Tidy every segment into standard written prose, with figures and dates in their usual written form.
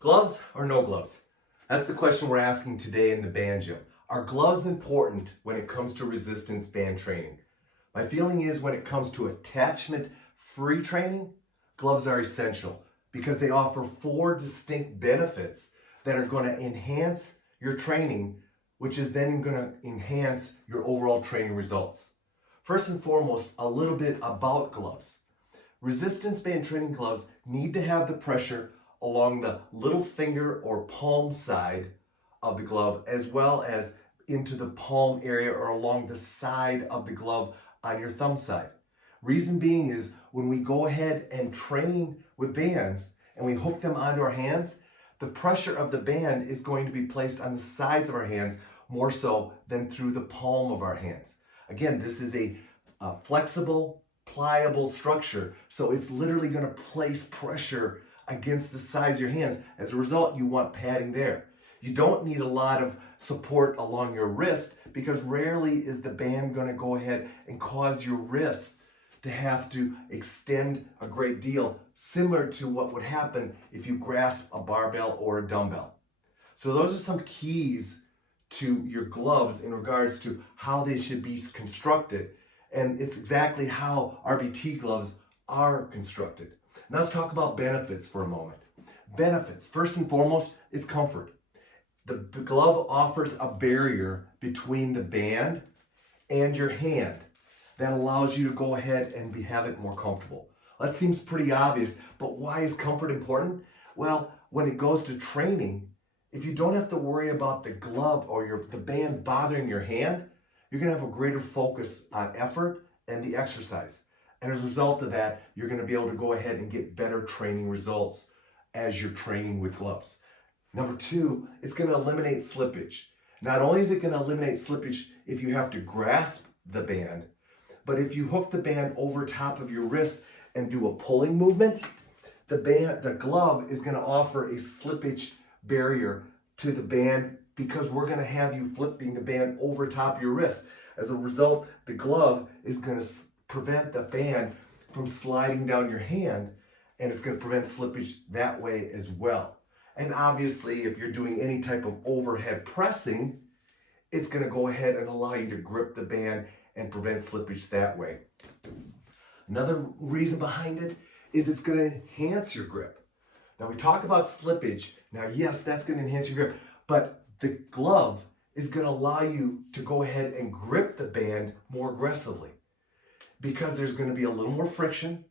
Gloves or no gloves? That's the question we're asking today in the band gym. Are gloves important when it comes to resistance band training? My feeling is when it comes to attachment-free training, gloves are essential because they offer 4 distinct benefits that are going to enhance your training, which is then going to enhance your overall training results. First and foremost, a little bit about gloves. Resistance band training gloves need to have the pressure along the little finger or palm side of the glove, as well as into the palm area or along the side of the glove on your thumb side. Reason being is when we go ahead and train with bands and we hook them onto our hands, the pressure of the band is going to be placed on the sides of our hands more so than through the palm of our hands. Again, this is a flexible, pliable structure, so it's literally going to place pressure against the sides of your hands. As a result, you want padding there. You don't need a lot of support along your wrist because rarely is the band going to go ahead and cause your wrist to have to extend a great deal, similar to what would happen if you grasp a barbell or a dumbbell. So those are some keys to your gloves in regards to how they should be constructed. And it's exactly how RBT gloves are constructed. Now let's talk about benefits for a moment. Benefits, first and foremost, it's comfort. The glove offers a barrier between the band and your hand that allows you to go ahead and have it more comfortable. That seems pretty obvious, but why is comfort important? Well, when it goes to training, if you don't have to worry about the glove or the band bothering your hand, you're going to have a greater focus on effort and the exercise. And as a result of that, you're going to be able to go ahead and get better training results as you're training with gloves. Number 2, it's going to eliminate slippage. Not only is it going to eliminate slippage if you have to grasp the band, but if you hook the band over top of your wrist and do a pulling movement, the glove is going to offer a slippage barrier to the band because we're going to have you flipping the band over top of your wrist. As a result, the glove is going to prevent the band from sliding down your hand, and it's going to prevent slippage that way as well. And obviously, if you're doing any type of overhead pressing, it's going to go ahead and allow you to grip the band and prevent slippage that way. Another reason behind it is it's going to enhance your grip. Now we talk about slippage. Now yes, that's going to enhance your grip, but the glove is going to allow you to go ahead and grip the band more aggressively because there's going to be a little more friction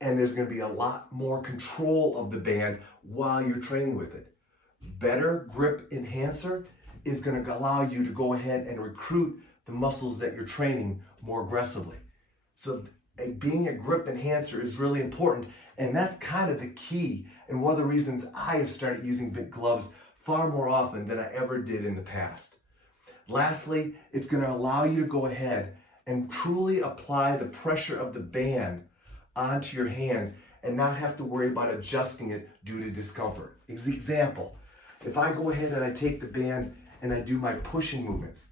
and there's going to be a lot more control of the band while you're training with it. Better grip enhancer is going to allow you to go ahead and recruit the muscles that you're training more aggressively. So being a grip enhancer is really important, and that's kind of the key and one of the reasons I have started using big gloves far more often than I ever did in the past. Lastly, it's going to allow you to go ahead and truly apply the pressure of the band onto your hands and not have to worry about adjusting it due to discomfort. Example, if I go ahead and I take the band and I do my pushing movements,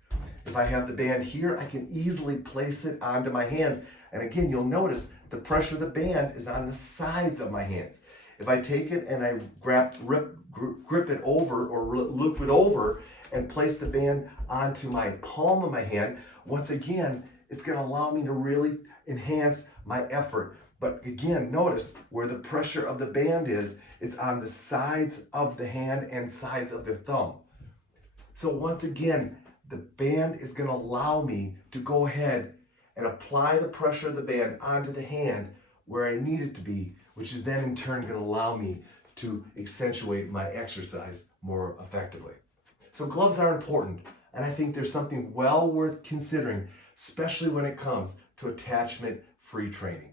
if I have the band here, I can easily place it onto my hands. And again, you'll notice the pressure of the band is on the sides of my hands. If I take it and I grip it over or loop it over and place the band onto my palm of my hand, once again, it's going to allow me to really enhance my effort. But again, notice where the pressure of the band is, it's on the sides of the hand and sides of the thumb. So once again, the band is going to allow me to go ahead and apply the pressure of the band onto the hand where I need it to be, which is then in turn going to allow me to accentuate my exercise more effectively. So gloves are important, and I think there's something well worth considering, especially when it comes to attachment-free training.